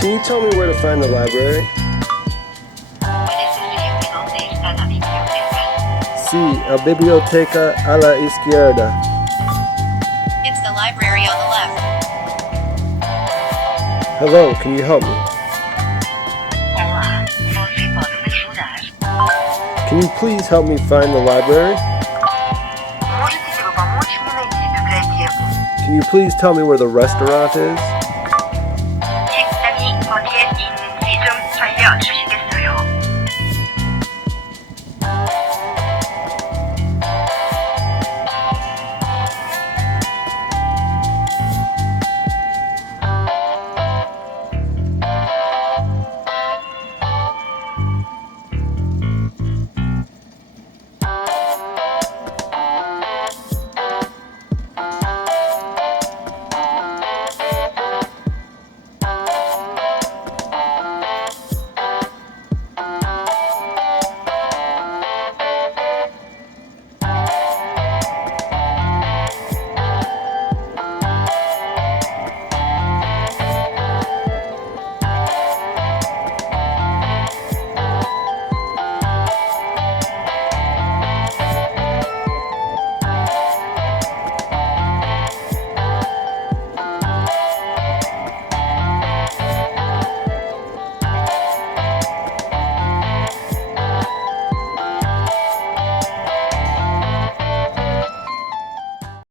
Can you tell me where to find the library? Sí, la biblioteca a la izquierda. It's the library on the left. Hello, can you help me? Olá, você pode me ajudar? Can you please help me find the library? Можете ли вы помочь мне найти библиотеку? Can you please tell me where the restaurant is? 식당이 어디에 있는지 좀 알려주시겠어요?